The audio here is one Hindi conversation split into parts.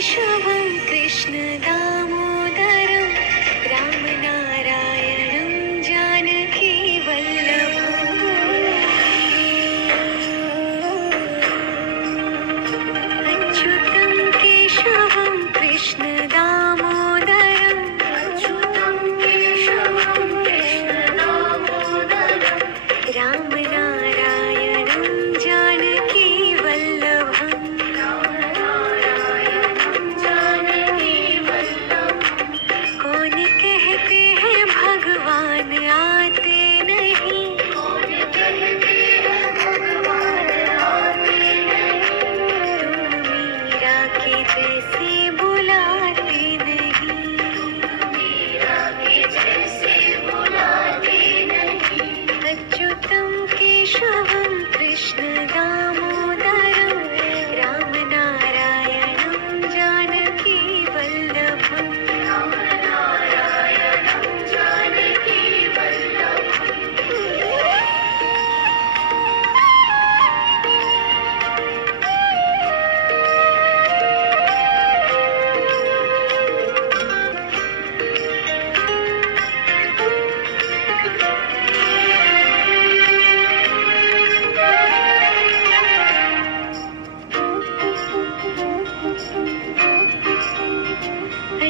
केशवं कृष्ण दामोदरं राम नारायणं जानकी वल्लभम् अच्युतं केशवं कृष्ण दामोदरम् अच्युतं केशवं कृष्ण दामोदरं राम नारायणं जानकी वल्लभम् कौन कहते हैं भगवान आते नहीं, कौन कहते हैं भगवान आते नहीं, तुम मीरा के जैसे बुलाते नहीं, तुम मीरा के जैसे बुलाते नहीं। अच्युतं केशवं कृष्ण दामोदरं राम नारायणं जानकी वल्लभम्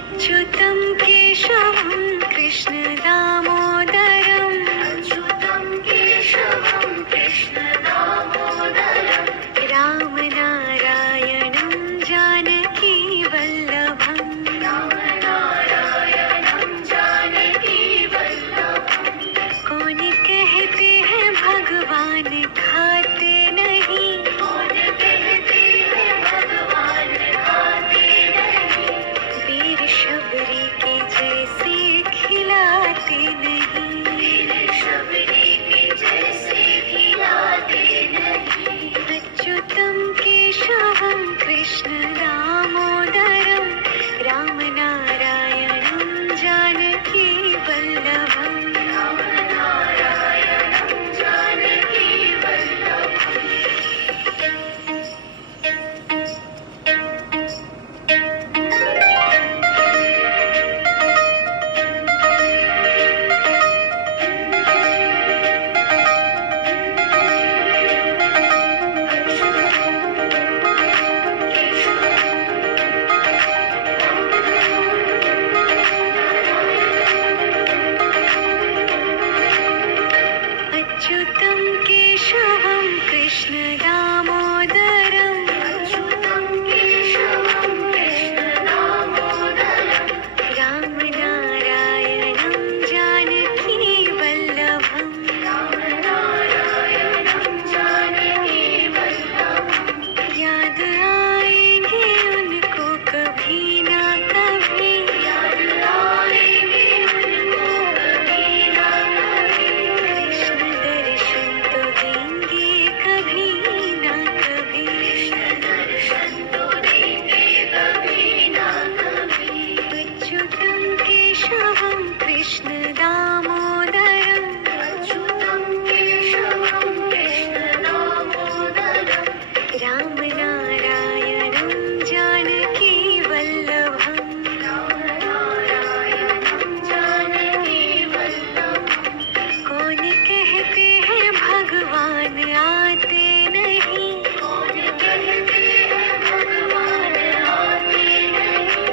अच्युतं केशवं कृष्ण दामोदरं अच्युतं केशवं कृष्ण दामोदरं राम नारायणं जानकी वल्लभम् राम नारायणं जानकी वल्लभम् कौन कहते हैं भगवान खाते नहीं, कौन कहते हैं भगवान खाते नहीं, वीर शबरी के जैसे खिलाते नहीं, वीर शबरी के जैसे खिलाते नहीं। अच्युतं केशवं कृष्ण दामोदरं राम नारायणं जानकी वल्लभम् राम नारायणं जानकी वल्लभम् अच्युतं केशवं कृष्ण दामोदरं अच्युतं केशवं कृष्ण दामोदरं राम नारायणं जानकी वल्लभम् राम नारायणं जानकी वल्लभम् याद आएंगे उनको कभी ना कभी, याद आएंगे उनको कभी ना कभी, कृष्ण दर्शन तो देंगे कभी ना कभी, कृष्ण दर्शन तो देंगे कभी ना कभी। अच्युतं केशवं कृष्ण दामोदरं अच्युतं केशवं कृष्ण दामोदरं राम नारायणं जानकी वल्लभम् राम नारायणं जानकी वल्लभम् कौन कहते हैं भगवान आते नहीं, कौन कहते हैं भगवान आते नहीं,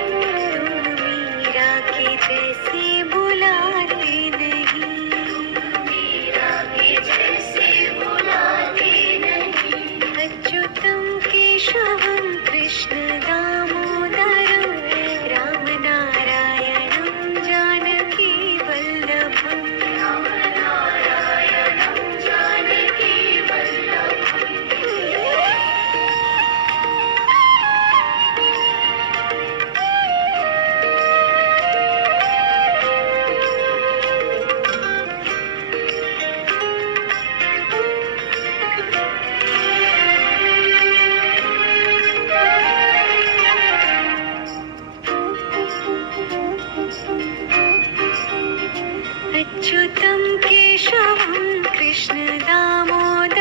तुम मीरा के जैसे बुलाते नहीं, तुम मीरा के जैसे बुलाते नहीं। अच्युतं केशवं कृष्ण दामोदरं राम नारायणं जानकी वल्लभम् राम नारायणं जानकी वल्लभम् अच्युतं केशवं कृष्ण दामोदरं